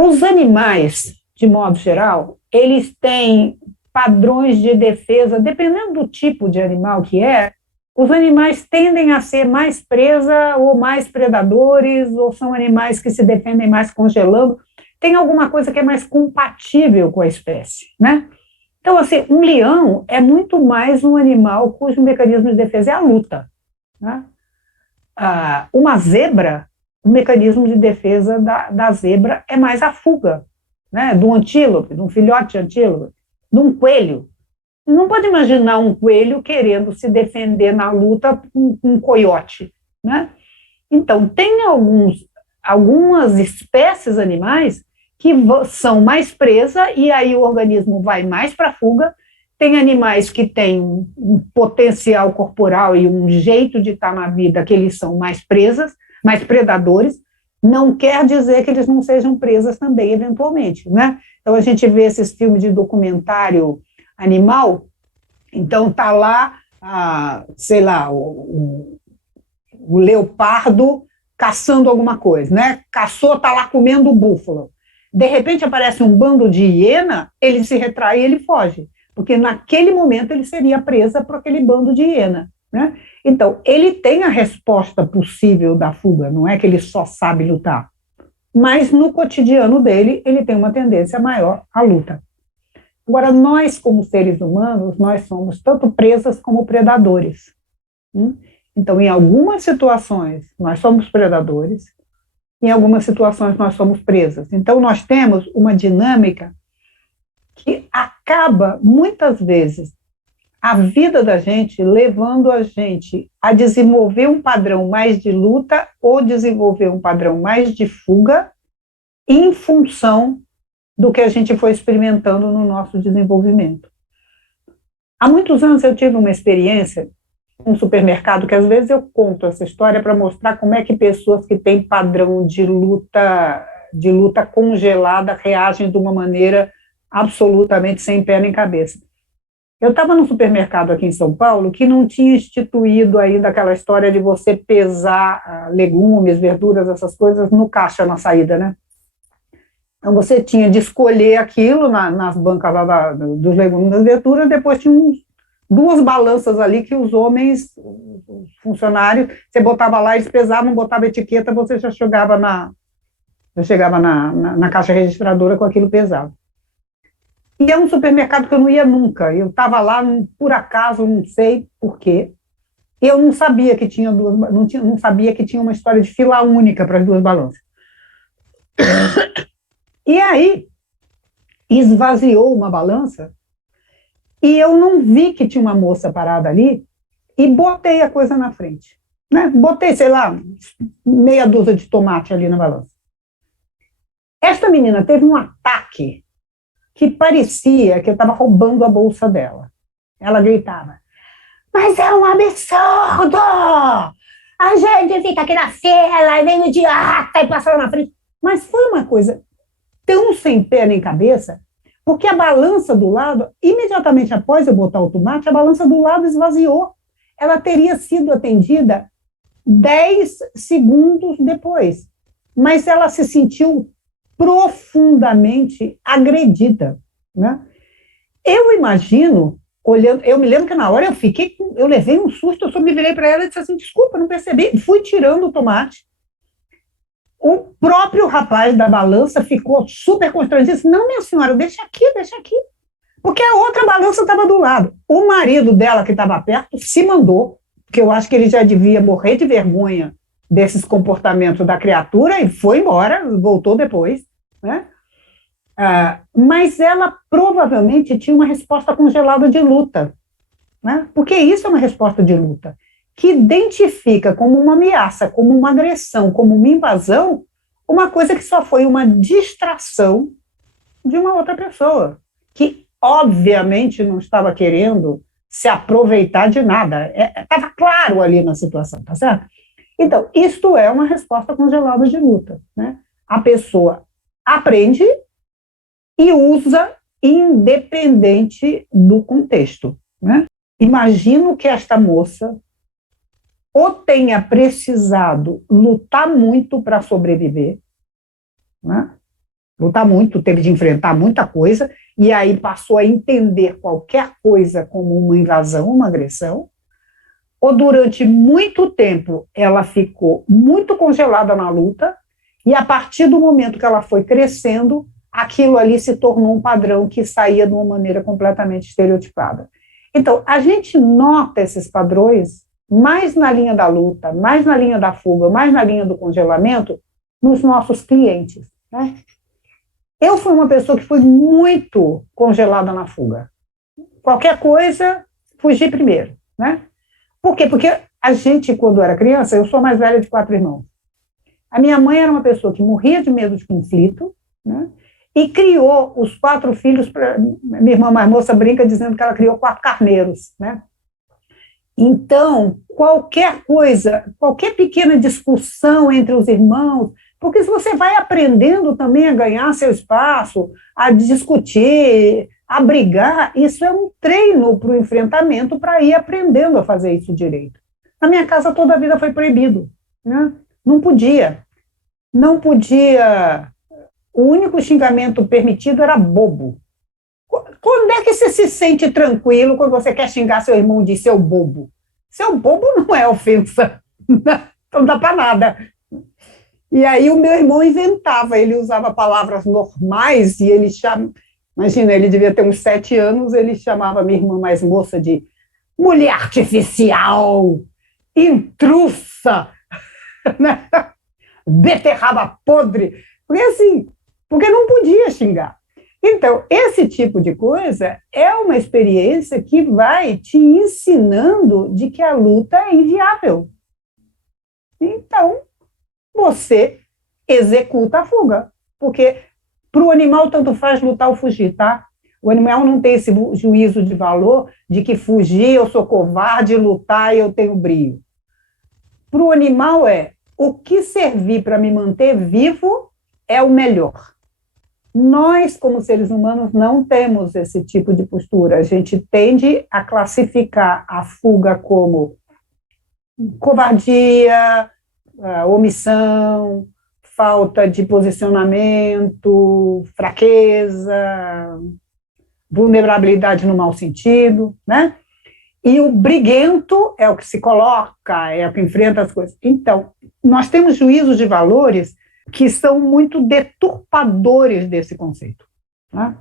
Os animais, de modo geral, eles têm padrões de defesa, dependendo do tipo de animal que é, os animais tendem a ser mais presa ou mais predadores, ou são animais que se defendem mais congelando. Tem alguma coisa que é mais compatível com a espécie, né? Então, assim, um leão é muito mais um animal cujo mecanismo de defesa é a luta, né? Uma zebra, o mecanismo de defesa da zebra é mais a fuga, né? Do antílope, de um filhote de antílope, de um coelho. Não pode imaginar um coelho querendo se defender na luta com um coiote, né? Então, tem algumas espécies animais que são mais presa e aí o organismo vai mais para a fuga. Tem animais que têm um potencial corporal e um jeito de estar na vida que eles são mais presas, mais predadores. Não quer dizer que eles não sejam presas também, eventualmente, né? Então, a gente vê esses filmes de documentário animal, então tá lá, sei lá, o leopardo caçando alguma coisa, né? Caçou, tá lá comendo o búfalo. De repente aparece um bando de hiena, ele se retrai e ele foge, porque naquele momento ele seria presa por aquele bando de hiena, né? Então, ele tem a resposta possível da fuga, não é que ele só sabe lutar, mas no cotidiano dele, ele tem uma tendência maior à luta. Agora, nós, como seres humanos, nós somos tanto presas como predadores. Então, em algumas situações, nós somos predadores, em algumas situações, nós somos presas. Então, nós temos uma dinâmica que acaba, muitas vezes, a vida da gente levando a gente a desenvolver um padrão mais de luta ou desenvolver um padrão mais de fuga em função do que a gente foi experimentando no nosso desenvolvimento. Há muitos anos eu tive uma experiência em um supermercado, que às vezes eu conto essa história para mostrar como é que pessoas que têm padrão de luta congelada reagem de uma maneira absolutamente sem pé nem cabeça. Eu estava num supermercado aqui em São Paulo que não tinha instituído ainda aquela história de você pesar legumes, verduras, essas coisas no caixa na saída, né? Então, você tinha de escolher aquilo nas bancas lá dos legumes e das verduras, depois tinha duas balanças ali que os homens, os funcionários, você botava lá, eles pesavam, botava etiqueta, você já chegava na caixa registradora com aquilo pesado. E é um supermercado que eu não ia nunca, eu estava lá, por acaso, não sei por quê, eu não sabia que tinha não sabia que tinha uma história de fila única para as duas balanças. E aí, esvaziou uma balança, e eu não vi que tinha uma moça parada ali, e botei a coisa na frente. Né? Botei, sei lá, meia dúzia de tomate ali na balança. Esta menina teve um ataque que parecia que eu estava roubando a bolsa dela. Ela gritava, mas é um absurdo! A gente fica aqui na fila e vem no idiota e passa lá na frente. Mas foi uma coisa tão sem pé nem cabeça, porque a balança do lado, imediatamente após eu botar o tomate, a balança do lado esvaziou. Ela teria sido atendida 10 segundos depois, mas ela se sentiu profundamente agredida, né? Eu imagino, olhando, eu me lembro que na hora eu levei um susto, eu só me virei para ela e disse assim, desculpa, não percebi, fui tirando o tomate. O próprio rapaz da balança ficou super constrangido, disse, não, minha senhora, deixa aqui, porque a outra balança estava do lado. O marido dela, que estava perto, se mandou, porque eu acho que ele já devia morrer de vergonha desses comportamentos da criatura e foi embora, voltou depois, né? Mas ela provavelmente tinha uma resposta congelada de luta, né? Porque isso é uma resposta de luta, que identifica como uma ameaça, como uma agressão, como uma invasão, uma coisa que só foi uma distração de uma outra pessoa, que obviamente não estava querendo se aproveitar de nada, estava claro ali na situação, tá certo? Então, isto é uma resposta congelada de luta, né? A pessoa aprende e usa independente do contexto, né? Imagino que esta moça ou tenha precisado lutar muito para sobreviver, né? lutar muito, teve de enfrentar muita coisa, e aí passou a entender qualquer coisa como uma invasão, uma agressão, ou durante muito tempo ela ficou muito congelada na luta, e a partir do momento que ela foi crescendo, aquilo ali se tornou um padrão que saía de uma maneira completamente estereotipada. Então, a gente nota esses padrões mais na linha da luta, mais na linha da fuga, mais na linha do congelamento, nos nossos clientes, né? Eu fui uma pessoa que fui muito congelada na fuga. Qualquer coisa, fugi primeiro, né? Por quê? Porque a gente, quando era criança, eu sou a mais velha de 4 irmãos. A minha mãe era uma pessoa que morria de medo de conflito, né? E criou os 4 filhos. Minha irmã mais moça brinca dizendo que ela criou 4 carneiros, né? Então, qualquer coisa, qualquer pequena discussão entre os irmãos, porque se você vai aprendendo também a ganhar seu espaço, a discutir, a brigar, isso é um treino para o enfrentamento, para ir aprendendo a fazer isso direito. Na minha casa toda a vida foi proibido, né? Não podia. Não podia. O único xingamento permitido era bobo. Quando é que você se sente tranquilo quando você quer xingar seu irmão de seu bobo? Seu bobo não é ofensa, então não dá para nada. E aí o meu irmão inventava, ele usava palavras normais e ele chamava, imagina, ele devia ter uns 7 anos, ele chamava minha irmã mais moça de mulher artificial, intrusa, né? Beterraba podre, porque assim, porque não podia xingar. Então, esse tipo de coisa é uma experiência que vai te ensinando de que a luta é inviável. Então, você executa a fuga, porque para o animal tanto faz lutar ou fugir, tá? O animal não tem esse juízo de valor de que fugir, eu sou covarde, lutar, eu tenho brio. Para o animal o que servir para me manter vivo é o melhor. Nós, como seres humanos, não temos esse tipo de postura. A gente tende a classificar a fuga como covardia, omissão, falta de posicionamento, fraqueza, vulnerabilidade no mau sentido, né? E o briguento é o que se coloca, é o que enfrenta as coisas. Então, nós temos juízos de valores que são muito deturpadores desse conceito, né?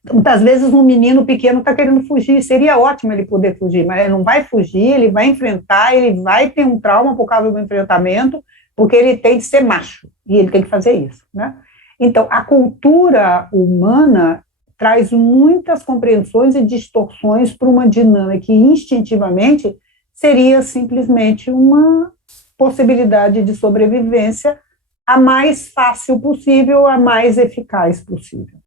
Então, muitas vezes um menino pequeno está querendo fugir, seria ótimo ele poder fugir, mas ele não vai fugir, ele vai enfrentar, ele vai ter um trauma por causa do enfrentamento, porque ele tem de ser macho, e ele tem que fazer isso, né? Então, a cultura humana traz muitas compreensões e distorções para uma dinâmica que instintivamente seria simplesmente uma possibilidade de sobrevivência a mais fácil possível, a mais eficaz possível.